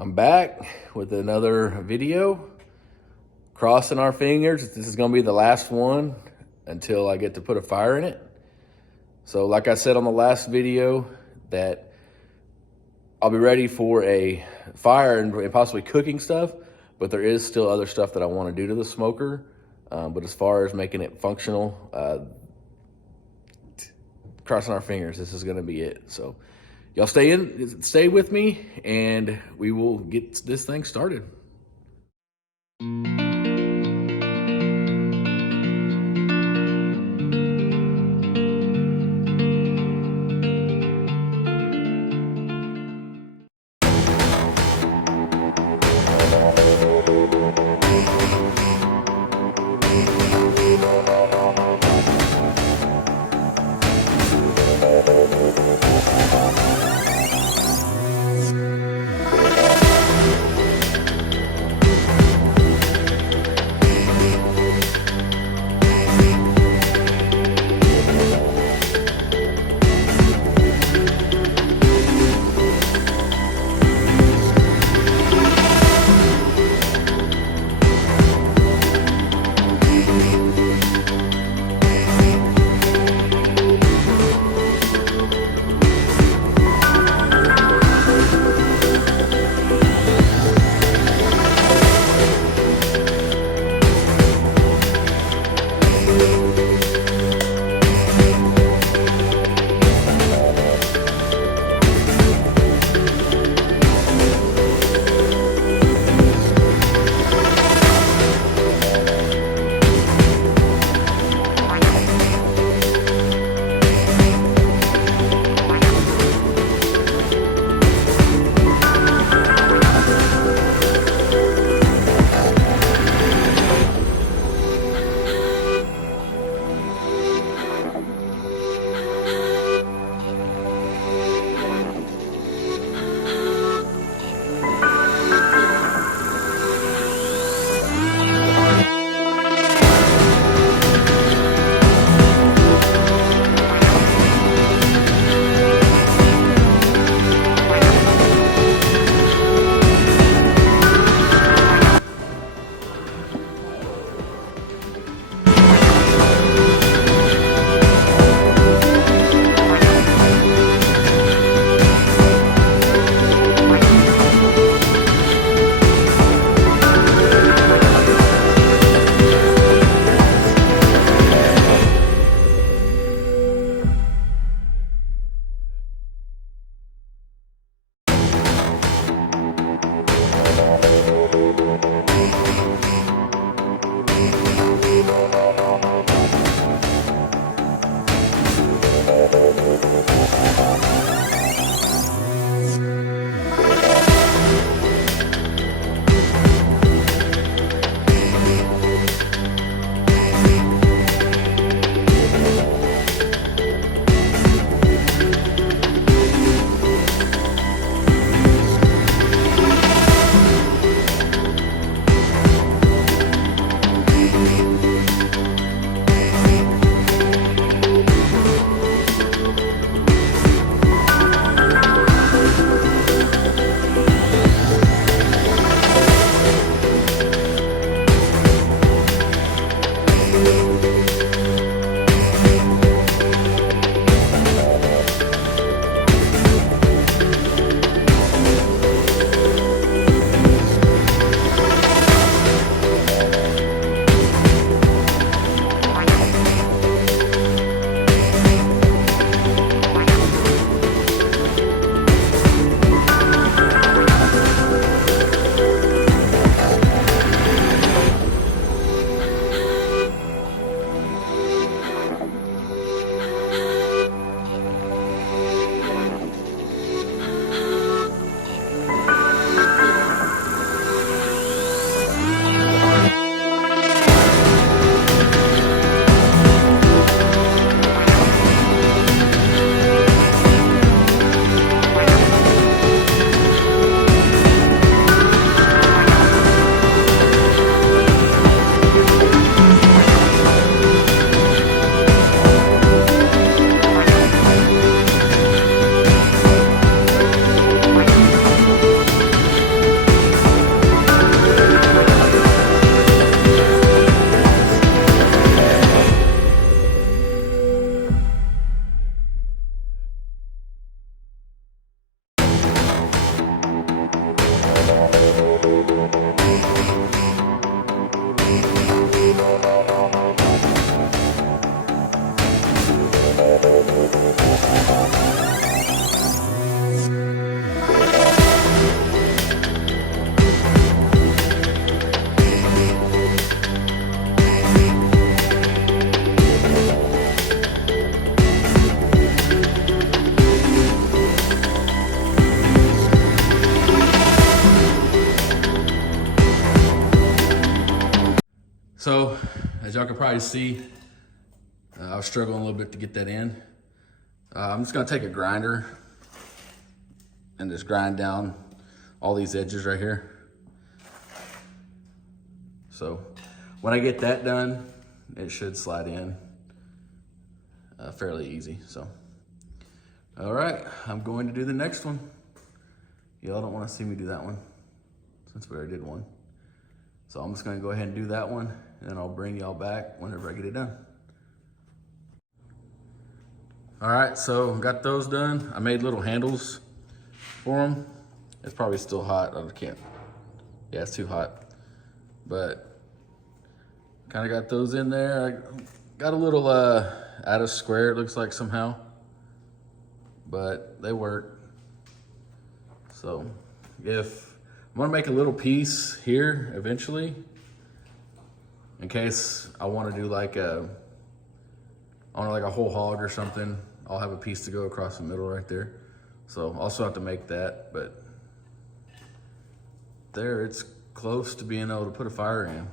I'm back with another video. Crossing our fingers, this is gonna be the last one until I get to put a fire in it. So like I said on the last video, that I'll be ready for a fire and possibly cooking stuff, but there is still other stuff that I wanna do to the smoker. But as far as making it functional, crossing our fingers, this is gonna be it. So y'all stay with me, and we will get this thing started. as y'all can probably see, I was struggling a little bit to get that in. I'm just gonna take a grinder and just grind down all these edges right here. So when I get that done, it should slide in fairly easy. So, all right, I'm going to do the next one. Y'all don't want to see me do that one since we already did one. So I'm just gonna go ahead and do that one, and then I'll bring y'all back whenever I get it done. All right, so got those done. I made little handles for them. It's probably still hot. I can't. Yeah, it's too hot. But kind of got those in there. I got a little out of square, it looks like somehow, but they work. So if I'm gonna make a little piece here eventually, in case I want to do like a whole hog or something, I'll have a piece to go across the middle right there. So I'll also have to make that, but there, it's close to being able to put a fire in.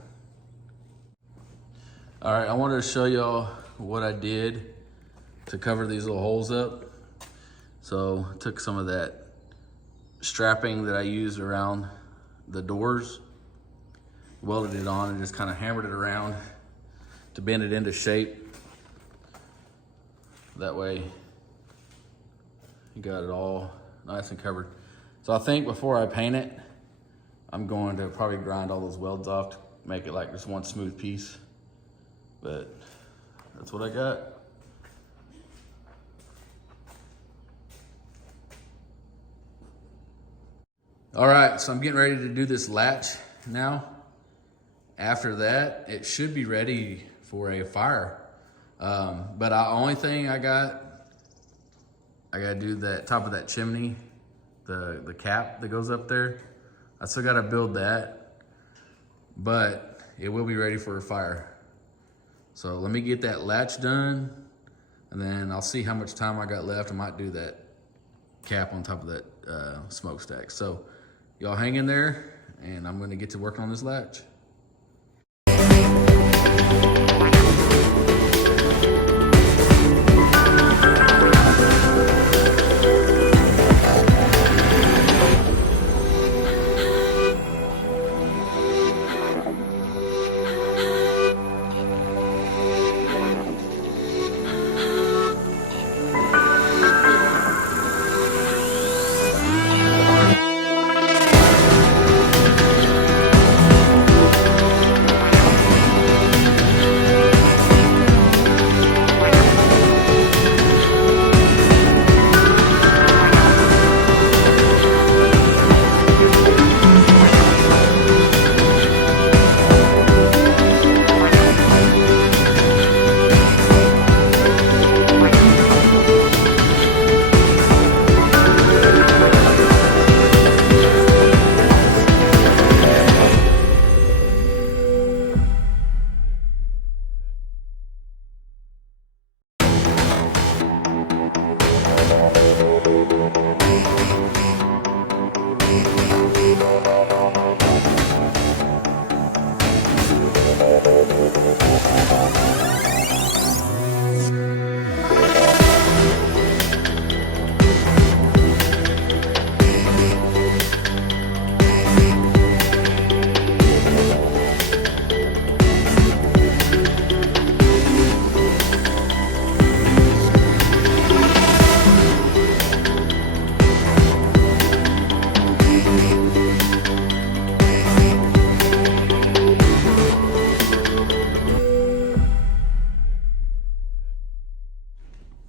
All right, I wanted to show y'all what I did to cover these little holes up. So I took some of that strapping that I used around the doors, welded it on, and just kind of hammered it around to bend it into shape. That way you got it all nice and covered. So I think before I paint it, I'm going to probably grind all those welds off to make it like just one smooth piece. But that's what I got. All right, so I'm getting ready to do this latch now. After that, it should be ready for a fire. But the only thing I gotta do that top of that chimney, the cap that goes up there. I still gotta build that, but it will be ready for a fire. So let me get that latch done, and then I'll see how much time I got left. I might do that cap on top of that smokestack. So y'all hang in there, and I'm gonna get to working on this latch.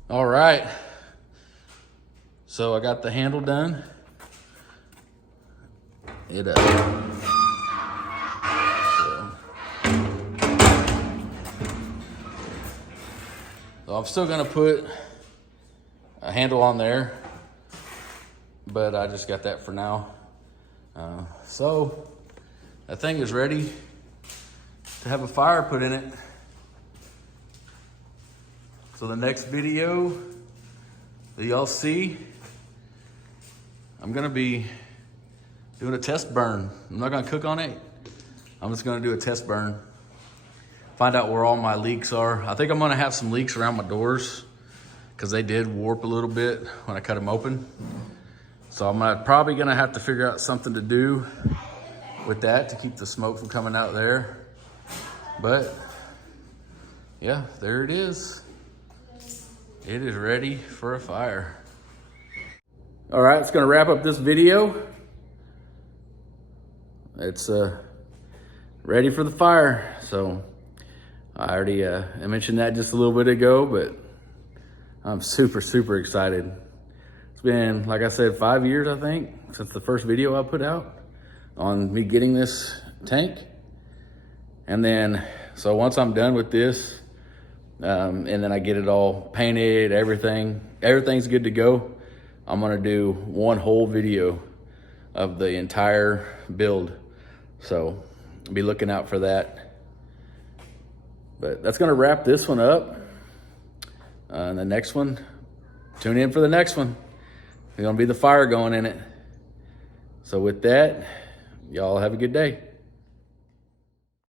All right, so I got the handle done. So I'm still gonna put a handle on there, but I just got that for now. So that thing is ready to have a fire put in it. So the next video that y'all see, I'm gonna be doing a test burn. I'm not gonna cook on it. I'm just gonna do a test burn. find out where all my leaks are. I think I'm gonna have some leaks around my doors because they did warp a little bit when I cut them open. So I'm probably gonna have to figure out something to do with that to keep the smoke from coming out there. But yeah, there it is. It is ready for a fire. All right, it's gonna wrap up this video. It's ready for the fire. So I already I mentioned that just a little bit ago, but I'm super, super excited. It's been, like I said, 5 years, I think, since the first video I put out on me getting this tank. And then, so once I'm done with this, and then I get it all painted, everything's good to go, I'm gonna do one whole video of the entire build. So be looking out for that. But that's gonna wrap this one up. And the next one, tune in for the next one. There's gonna be the fire going in it. So with that, y'all have a good day.